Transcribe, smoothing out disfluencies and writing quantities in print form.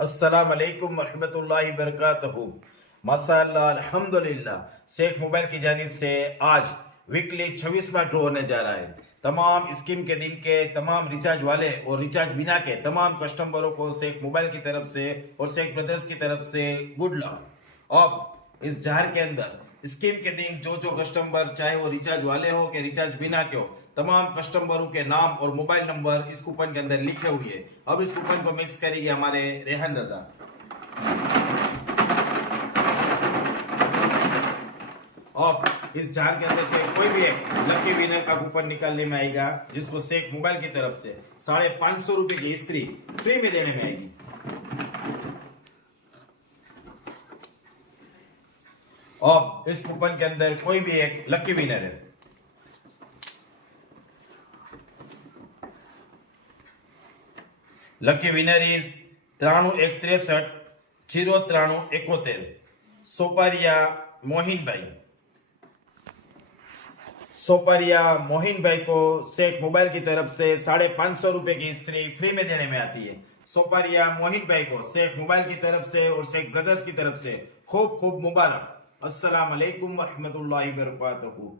अस्सलाम वालेकुम रहमतुल्लाहि बरकातहू। माशाअल्लाह अल्हम्दुलिल्लाह, शेख मोबाइल की जानिब से आज वीकली 26वां ड्रॉ होने जा रहा है। तमाम स्कीम के दिन के तमाम रिचार्ज वाले और रिचार्ज बिना के तमाम कस्टमरों को शेख मोबाइल की तरफ से और शेख ब्रदर्स की तरफ से गुड लक। अब इस जार के अंदर स्कीम के दिन जो जो कस्टमर, चाहे वो रिचार्ज वाले हो कि रिचार्ज बिना के हो, तमाम कस्टमरों के नाम और मोबाइल नंबर इस कूपन के अंदर लिखे हुए हैं। अब इस कूपन को मिक्स करेंगे हमारे रेहान रजा। और इस जार के अंदर से कोई भी एक लकी विनर का कूपन निकालने में आएगा, जिसको शेख मोबाइल की तरफ से 550 रुपए की इस्त्री फ्री में देने में आएगी। और इस कूपन के अंदर कोई भी एक लकी विनर है। लकी विनर इज 93 63 093 सोपारिया मोहिन भाई। सोपारिया मोहिन भाई को शेख मोबाइल की तरफ से 550 रुपए की इस्त्री फ्री में देने में आती है। सोपारिया मोहिन भाई को शेख मोबाइल की तरफ से और शेख ब्रदर्स की तरफ से खूब खूब मुबारक। अस्सलाम वालेकुम रहमतुल्लाहि व बरकातहू।